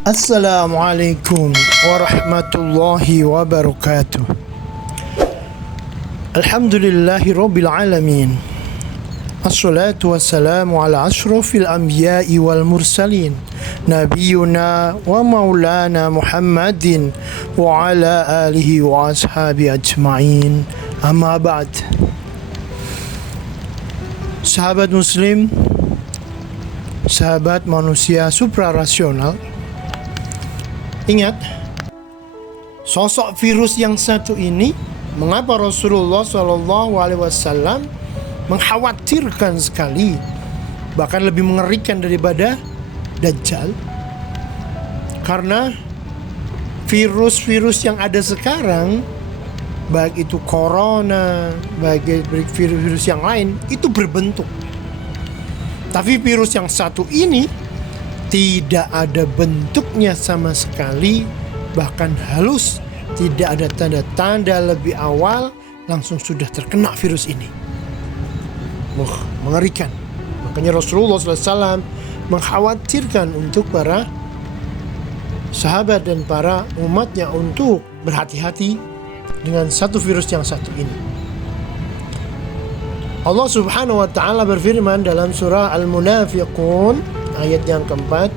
Assalamualaikum warahmatullahi wabarakatuh. Alhamdulillahi rabbil alamin. Assalatu wassalamu ala ashrafil anbiya'i wal mursalin nabiyuna wa maulana Muhammadin wa ala alihi wa ashabi ajma'in. Amma ba'd. Sahabat muslim, sahabat manusia suprarasional, ingat, sosok virus yang satu ini, mengapa Rasulullah SAW mengkhawatirkan sekali, bahkan lebih mengerikan daripada Dajjal? Karena virus-virus yang ada sekarang, baik itu corona, baik virus-virus yang lain, itu berbentuk. Tapi virus yang satu ini tidak ada bentuknya sama sekali, bahkan halus, tidak ada tanda-tanda lebih awal, langsung sudah terkena virus ini. Mengerikan. Makanya Rasulullah SAW mengkhawatirkan untuk para sahabat dan para umatnya untuk berhati-hati dengan satu virus yang satu ini. Allah Subhanahu wa ta'ala berfirman dalam surah Al-Munafiqun ayat yang keempat,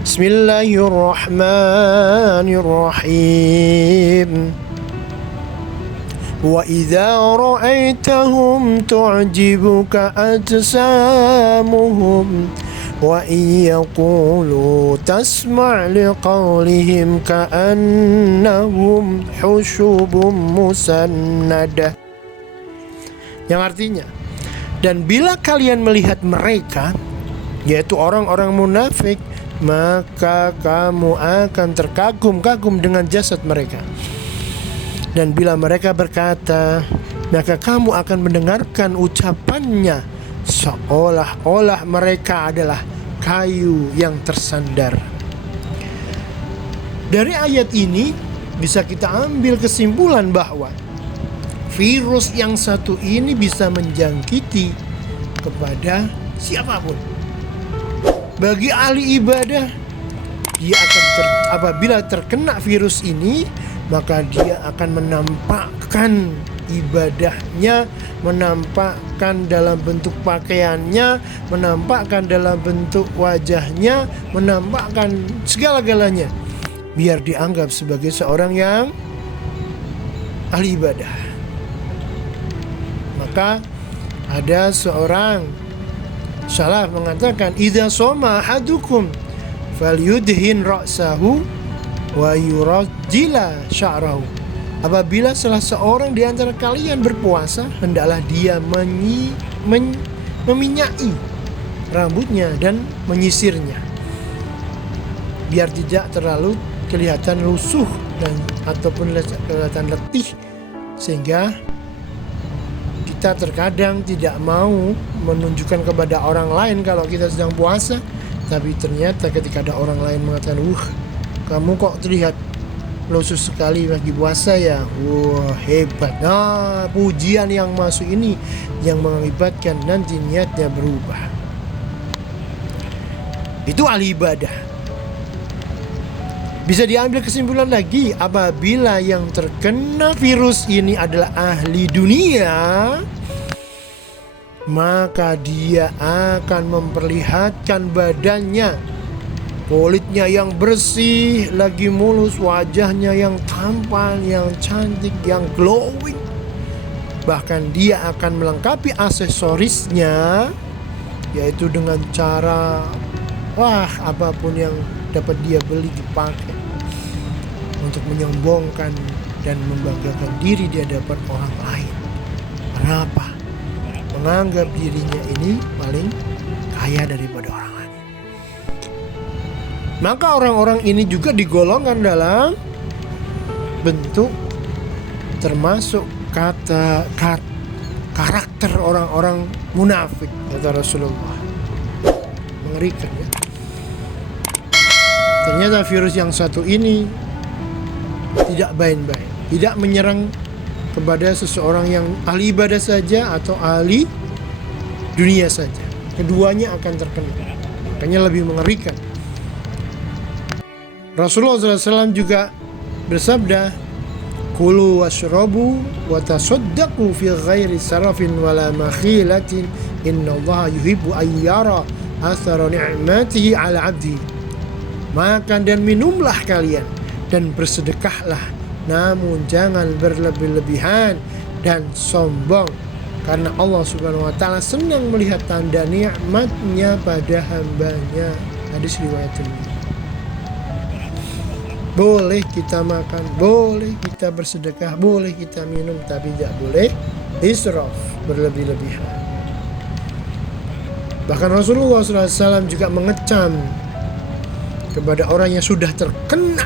Bismillahirrahmanirrahim. Wa idza ra'aitahum tu'jibuka ajsamuhum wa yaqulu tasma' liqawlihim ka'annahum hushubun musannadah. Yang artinya, dan bila kalian melihat mereka, yaitu orang-orang munafik, maka kamu akan terkagum-kagum dengan jasad mereka. Dan bila mereka berkata, maka kamu akan mendengarkan ucapannya seolah-olah mereka adalah kayu yang tersandar. Dari ayat ini bisa kita ambil kesimpulan bahwa virus yang satu ini bisa menjangkiti kepada siapapun. Bagi ahli ibadah, dia akan apabila terkena virus ini, maka dia akan menampakkan ibadahnya, menampakkan dalam bentuk pakaiannya, menampakkan dalam bentuk wajahnya, menampakkan segala-galanya, biar dianggap sebagai seorang yang ahli ibadah. Maka ada seorang salaf mengatakan, idza shoma ahadukum falyudhin ra'sahu wa yurajjila sya'rahu. Apabila salah seorang di antara kalian berpuasa, hendaklah dia meminyai rambutnya dan menyisirnya, biar tidak terlalu kelihatan lusuh dan ataupun kelihatan letih, sehingga kita terkadang tidak mau menunjukkan kepada orang lain kalau kita sedang puasa, tapi ternyata ketika ada orang lain mengatakan, kamu kok terlihat lusuh sekali lagi puasa ya, hebat. Nah, pujian yang masuk ini yang mengakibatkan nanti niatnya berubah. Itu ahli ibadah. Bisa diambil kesimpulan lagi, apabila yang terkena virus ini adalah ahli dunia, maka dia akan memperlihatkan badannya, kulitnya yang bersih, lagi mulus, wajahnya yang tampan, yang cantik, yang glowing. Bahkan dia akan melengkapi aksesorisnya, yaitu dengan cara apapun yang dapat dia beli dipakai untuk menyombongkan dan membanggakan diri di hadapan orang lain. Kenapa? Menganggap dirinya ini paling kaya daripada orang lain. Maka orang-orang ini juga digolongkan dalam bentuk termasuk karakter orang-orang munafik, kata Rasulullah. Mengerikan ya. Ternyata virus yang satu ini tidak baik-baik, tidak menyerang kepada seseorang yang ahli ibadah saja atau ahli dunia saja. Keduanya akan terkena. Makanya lebih mengerikan. Rasulullah SAW juga bersabda, kulu washrabu wa tasaddaqu fi ghairi sarafin wala makhilatin innallaha yuhibbu ayyara athara ni'matihi ala abdi. Makan dan minumlah kalian dan bersedekahlah, namun jangan berlebih-lebihan dan sombong, karena Allah Subhanahu wa taala senang melihat tanda nikmatnya pada hambanya. Hadis riwayat Tirmidzi. Boleh kita makan, boleh kita bersedekah, boleh kita minum, tapi tidak boleh israf, berlebih-lebihan. Bahkan Rasulullah SAW juga mengecam kepada orang yang sudah terkena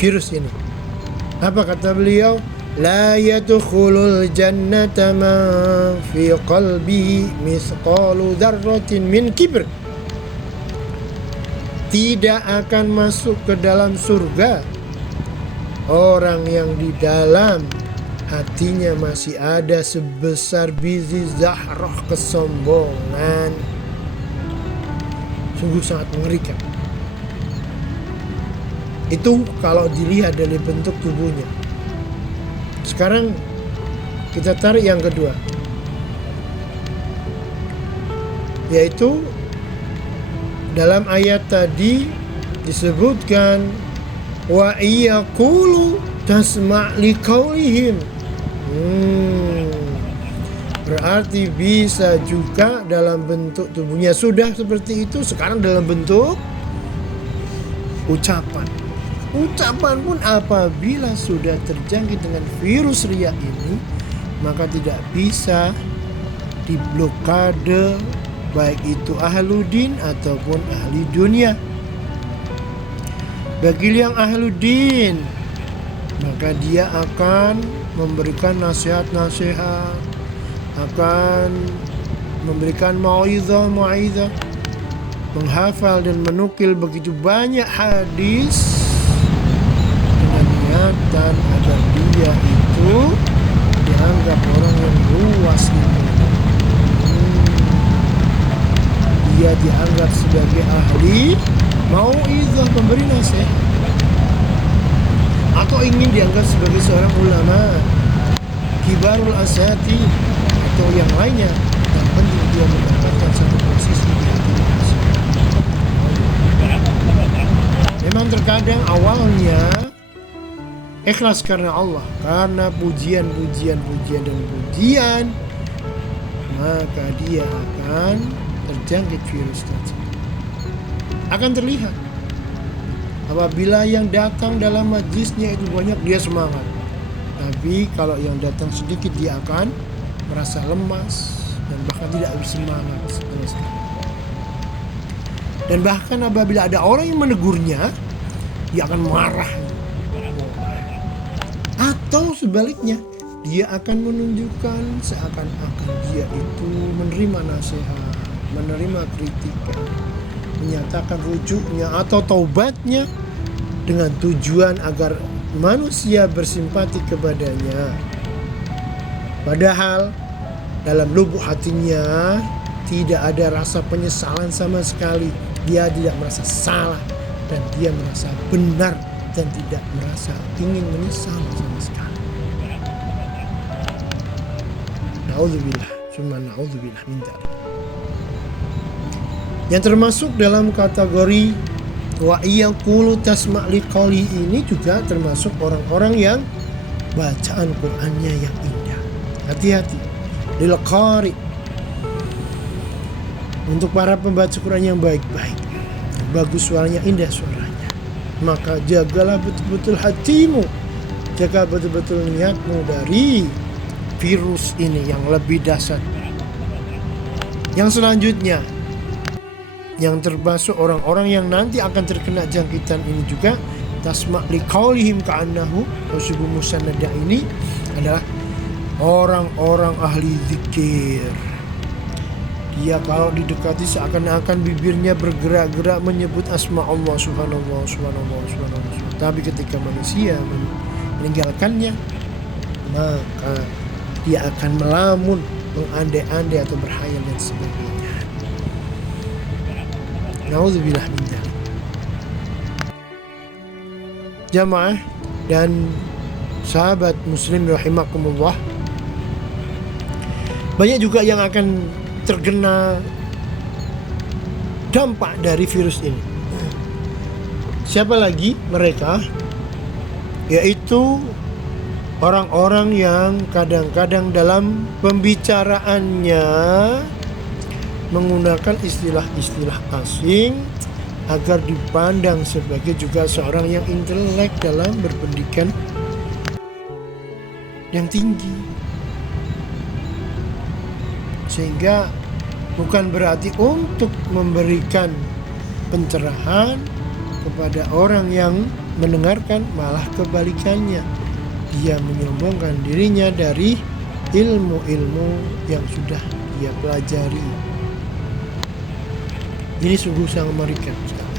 virus ini. Apa kata beliau? La yadkhulul jannata man fi qalbihi mithqalu dzarratin min kibr. Tidak akan masuk ke dalam surga orang yang di dalam hatinya masih ada sebesar biji zahrah kesombongan. Sungguh sangat mengerikan. Itu kalau dilihat dari bentuk tubuhnya. Sekarang kita tarik yang kedua, yaitu dalam ayat tadi disebutkan wa iyaqulu tasma' liqaulihim. Berarti bisa juga dalam bentuk tubuhnya sudah seperti itu, sekarang dalam bentuk ucapan. Ucapan pun apabila sudah terjangkit dengan virus ria ini, maka tidak bisa diblokade, baik itu ahludin ataupun ahli dunia. Bagi yang ahludin, maka dia akan memberikan nasihat-nasihat, akan memberikan mau'izah, menghafal dan menukil begitu banyak hadis dengan niatan agar dia itu dianggap orang yang luas ilmu. Dia dianggap sebagai ahli mau'izah, pemberi nasihat, atau ingin dianggap sebagai seorang ulama, kibarul asati, atau yang lainnya. Yang penting dia mendapatkan satu posisi di hati manusia. Memang terkadang awalnya ikhlas karena Allah, karena pujian dan pujian, maka dia akan terjangkit virus tersebut. Akan terlihat apabila yang datang dalam majlisnya itu banyak, dia semangat. Tapi kalau yang datang sedikit, dia akan merasa lemas dan bahkan tidak bersemangat sama sekali. Dan bahkan apabila ada orang yang menegurnya, dia akan marah. Atau sebaliknya, dia akan menunjukkan seakan-akan dia itu menerima nasihat, menerima kritikan, menyatakan rujuknya atau taubatnya dengan tujuan agar manusia bersimpati kepadanya. Padahal dalam lubuk hatinya tidak ada rasa penyesalan sama sekali. Dia tidak merasa salah dan dia merasa benar dan tidak merasa ingin menyesal sama sekali. Na'udzubillah, summa na'udzubillah min dzalik. Yang termasuk dalam kategori wa iyaqulu tasma' liqauli ini juga termasuk orang-orang yang bacaan Qur'annya yang indah. Hati-hati lil qari, untuk para pembaca Quran yang baik-baik, bagus suaranya, indah suaranya, maka jagalah betul-betul hatimu, jaga betul-betul niatmu dari virus ini yang lebih dahsyat. Yang selanjutnya, yang termasuk orang-orang yang nanti akan terkena jangkitan ini juga, tasma' liqaulihim ka'annahu usubu musannada, ini adalah orang-orang ahli zikir. Dia kalau didekati seakan-akan bibirnya bergerak-gerak menyebut asma Allah, subhanallah, subhanallah, subhanallah. Tapi ketika manusia meninggalkannya, maka dia akan melamun, mengandai-andai atau berhayal dan sebagainya. Na'udzubillah min dzalik. jamaah dan sahabat muslim rahimakumullah, banyak juga yang akan terkena dampak dari virus ini. Siapa lagi mereka? Yaitu orang-orang yang kadang-kadang dalam pembicaraannya menggunakan istilah-istilah asing agar dipandang sebagai juga seorang yang intelek dalam berpendidikan yang tinggi. Sehingga bukan berarti untuk memberikan pencerahan kepada orang yang mendengarkan, malah kebalikannya. Dia menyombongkan dirinya dari ilmu-ilmu yang sudah dia pelajari. Ini sungguh sangat mengerikan sekali.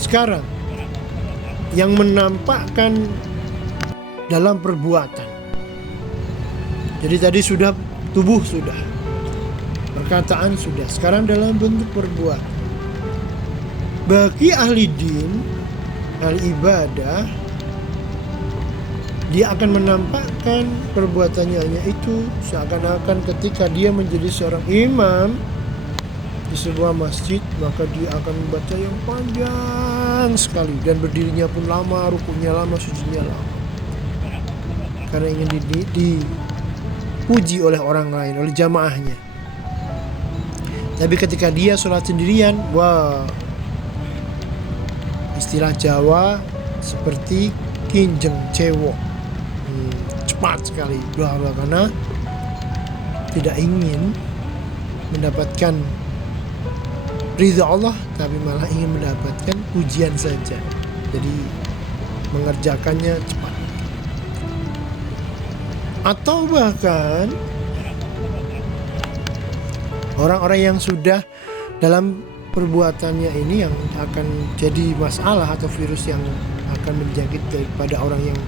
Sekarang yang menampakkan dalam perbuatan. Jadi tadi sudah tubuh, sudah perkataan, sudah. Sekarang dalam bentuk perbuatan. Bagi ahli din, ahli ibadah, dia akan menampakkan perbuatannya itu seakan-akan ketika dia menjadi seorang imam di sebuah masjid, maka dia akan membaca yang panjang sekali dan berdirinya pun lama, rukunya lama, sujuudnya lama, karena ingin dipuji oleh orang lain, oleh jamaahnya. Tapi ketika dia sholat sendirian, wah, istilah Jawa seperti kinjeng cewek, cepat sekali, karena tidak ingin mendapatkan ridha Allah, tapi malah ingin mendapatkan pujian saja. Jadi mengerjakannya cepat. Atau bahkan orang-orang yang sudah dalam perbuatannya ini yang akan jadi masalah atau virus yang akan menjangkit daripada orang yang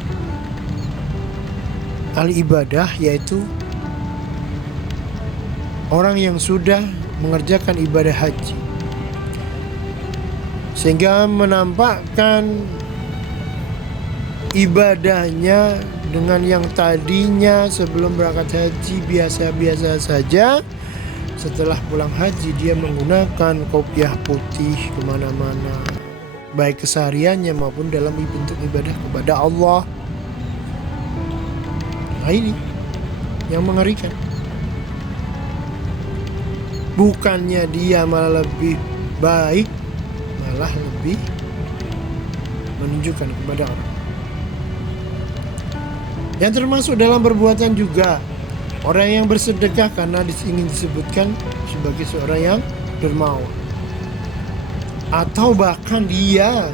ahli ibadah, yaitu orang yang sudah mengerjakan ibadah haji sehingga menampakkan ibadahnya dengan yang tadinya sebelum berangkat haji biasa-biasa saja. Setelah pulang haji dia menggunakan kopiah putih kemana-mana, baik kesehariannya maupun dalam bentuk ibadah kepada Allah. Nah, ini yang mengerikan. Bukannya dia malah lebih baik, malah lebih menunjukkan kepada orang. Yang termasuk dalam perbuatan juga orang yang bersedekah karena ingin disebutkan sebagai seorang yang dermawan, atau bahkan dia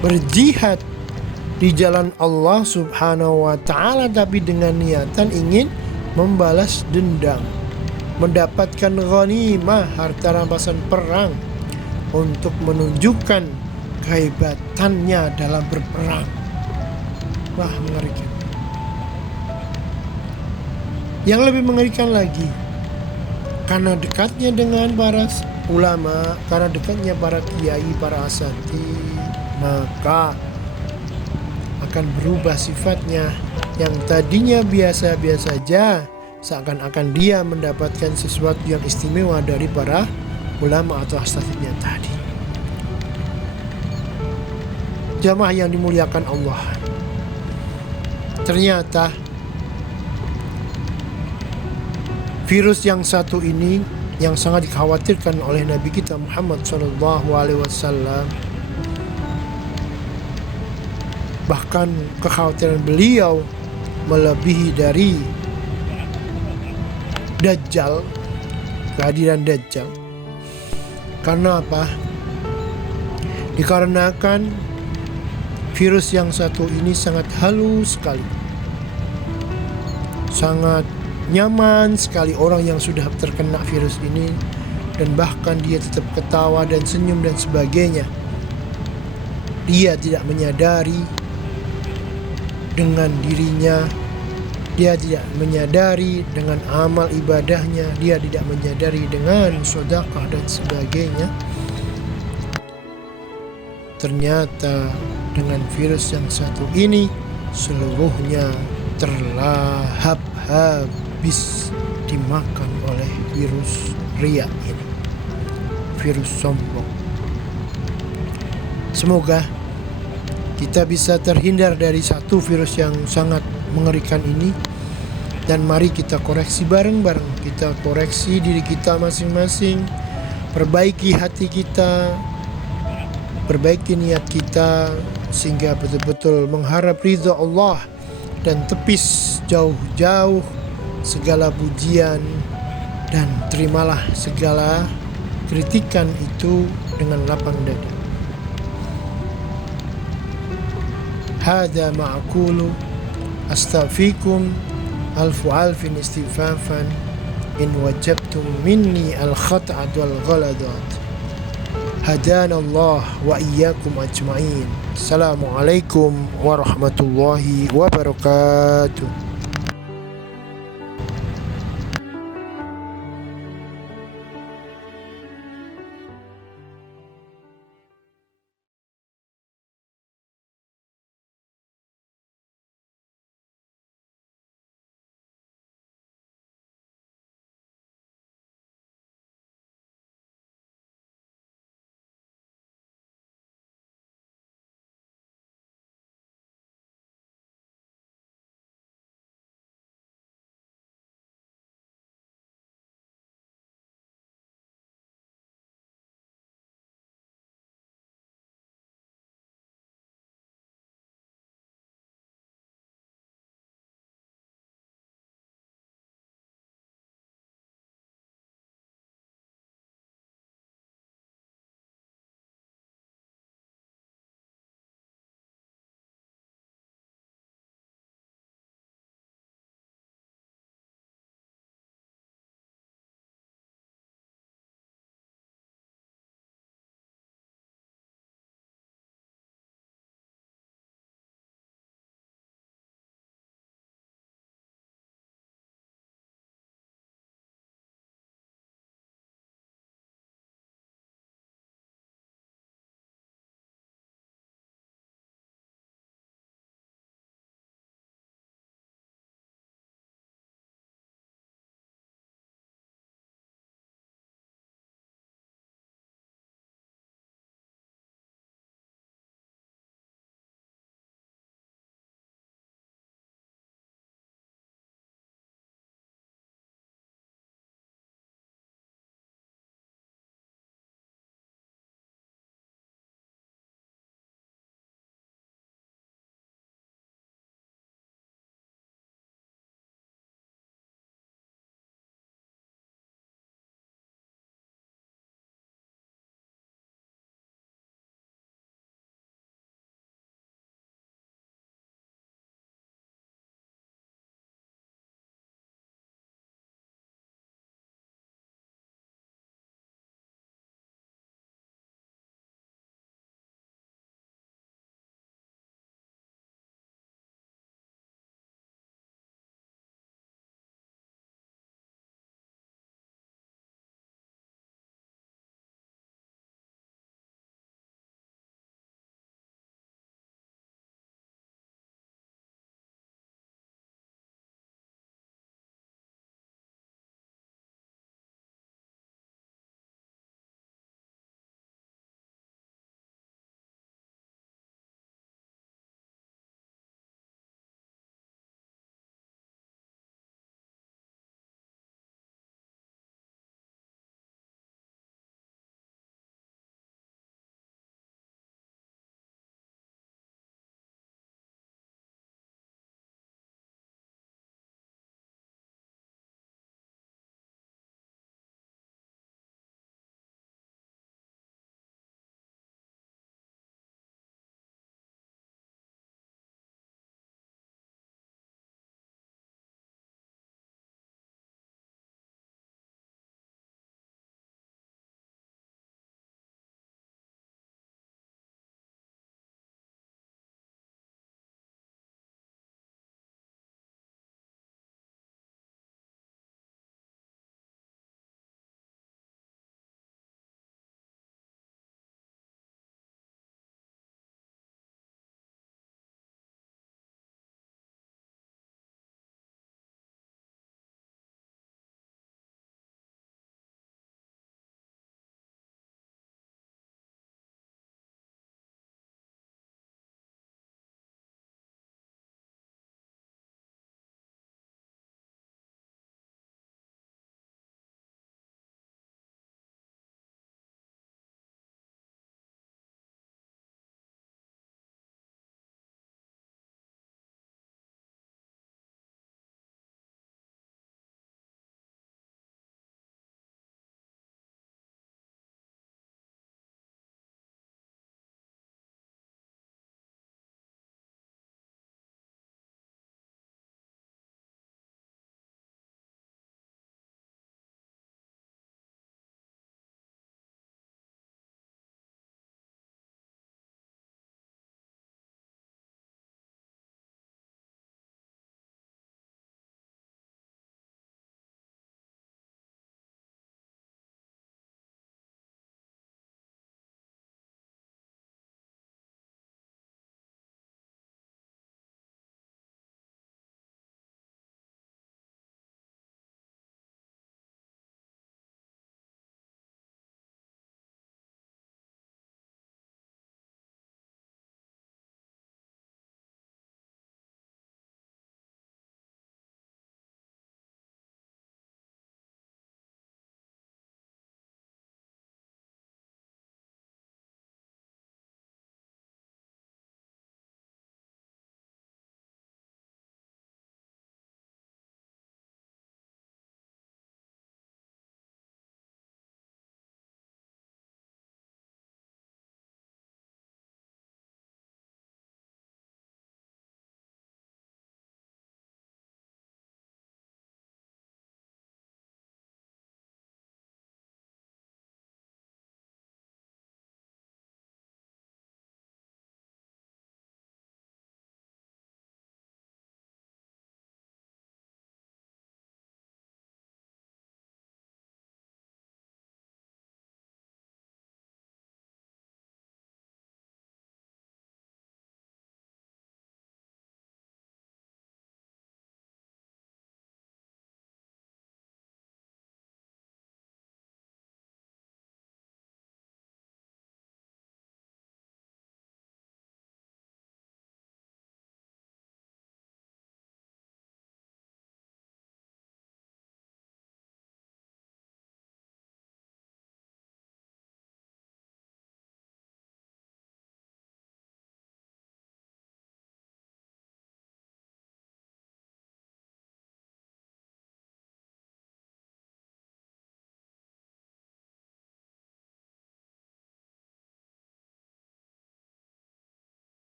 berjihad di jalan Allah Subhanahu wa ta'ala tapi dengan niatan ingin membalas dendam, mendapatkan ghanimah, harta rampasan perang, untuk menunjukkan kehebatannya dalam berperang. Wah, mengerikan. Yang lebih mengerikan lagi, karena dekatnya dengan para ulama, karena dekatnya para kiai, para asatidz, maka akan berubah sifatnya yang tadinya biasa-biasa saja, seakan-akan dia mendapatkan sesuatu yang istimewa dari para ulama atau asatidznya tadi. Jamaah yang dimuliakan Allah, ternyata virus yang satu ini yang sangat dikhawatirkan oleh Nabi kita Muhammad SAW, bahkan kekhawatiran beliau melebihi dari Dajjal, kehadiran Dajjal. Karena apa? Dikarenakan virus yang satu ini sangat halus sekali, sangat nyaman sekali orang yang sudah terkena virus ini, dan bahkan dia tetap ketawa dan senyum dan sebagainya. Dia tidak menyadari dengan dirinya, dia tidak menyadari dengan amal ibadahnya, dia tidak menyadari dengan sedekah dan sebagainya. Ternyata dengan virus yang satu ini seluruhnya terlahap habis dimakan oleh virus riya ini, virus sombong. Semoga kita bisa terhindar dari satu virus yang sangat mengerikan ini, dan mari kita koreksi bareng-bareng. Kita koreksi diri kita masing-masing, perbaiki hati kita, perbaiki niat kita, sehingga betul-betul mengharap ridha Allah dan tepis jauh-jauh segala pujian, dan terimalah segala kritikan itu dengan lapang dada. Hada ma'akulu astaghfikum alfu alfin istighfafan in wajabtum minni al-khata'at wal ghaladat. Hadanallah wa iyyakum ajma'in. Assalamualaikum warahmatullahi wabarakatuh.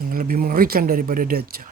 yang lebih mengerikan daripada Dajjal.